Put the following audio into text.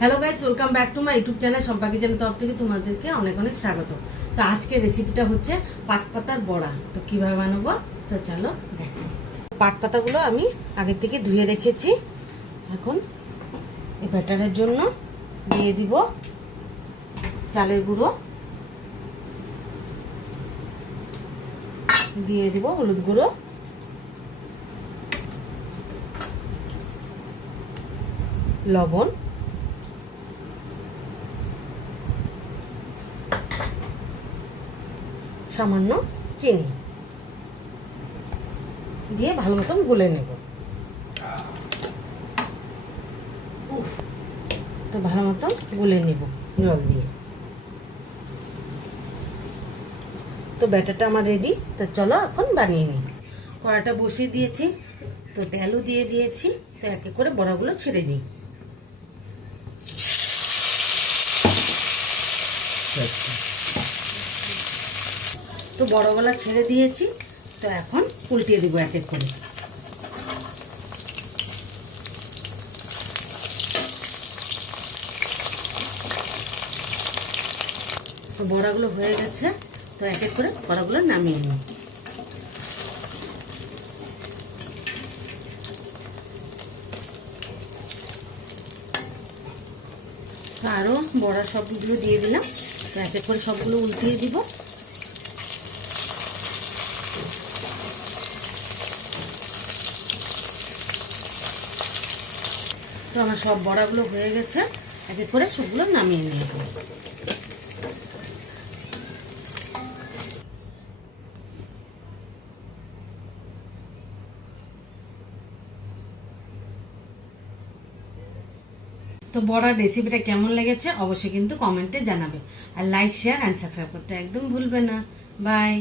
Hello guys, welcome back to my YouTube channel সম্পাকি channel তরফ থেকে তোমাদেরকে অনেক অনেক স্বাগত। তো আজকের রেসিপিটা হচ্ছে পাট পাতার বড়া। তো কিভাবে বানাবো তো চলো দেখো। পাট পাতাগুলো আমি আগে থেকে ধুয়ে রেখেছি। এখন এই ব্যাটারের জন্য দিয়ে দিব চালের গুঁড়ো, দিয়ে দিব হলুদ গুঁড়ো, লবণ, সামান্য চিনি দিয়ে ভালো মতন গুলে নেব। তো ভালো মতন গুলে নেব জল দিয়ে। তো ব্যাটারটা আমার রেডি। তো চলো এখন বানিয়ে নিই। কড়াটা বসিয়ে দিয়েছি, তো তেলও দিয়ে দিয়েছি। তো একে করে বড়াগুলো ছেড়ে দিই। তো বড়গুলো ছেড়ে দিয়েছি। তো এখন উল্টিয়ে দিব এক এক করে। তো বড়াগুলো হয়ে গেছে। তো এক এক করে বড়াগুলো নামিয়ে নিই। তো আরও বড়া সবগুলো দিয়ে দিলাম। তো এক এক করে সবগুলো উল্টিয়ে দিব। তো আমার সব বড়াগুলো হয়ে গেছে। এক এক করে সবগুলো নামিয়ে নিয়ে নেব। তো বড়ার রেসিপিটা কেমন লেগেছে অবশ্যই কিন্তু কমেন্টে জানাবে। আর লাইক, শেয়ার অ্যান্ড সাবস্ক্রাইব করতে একদম ভুলবে না। বাই।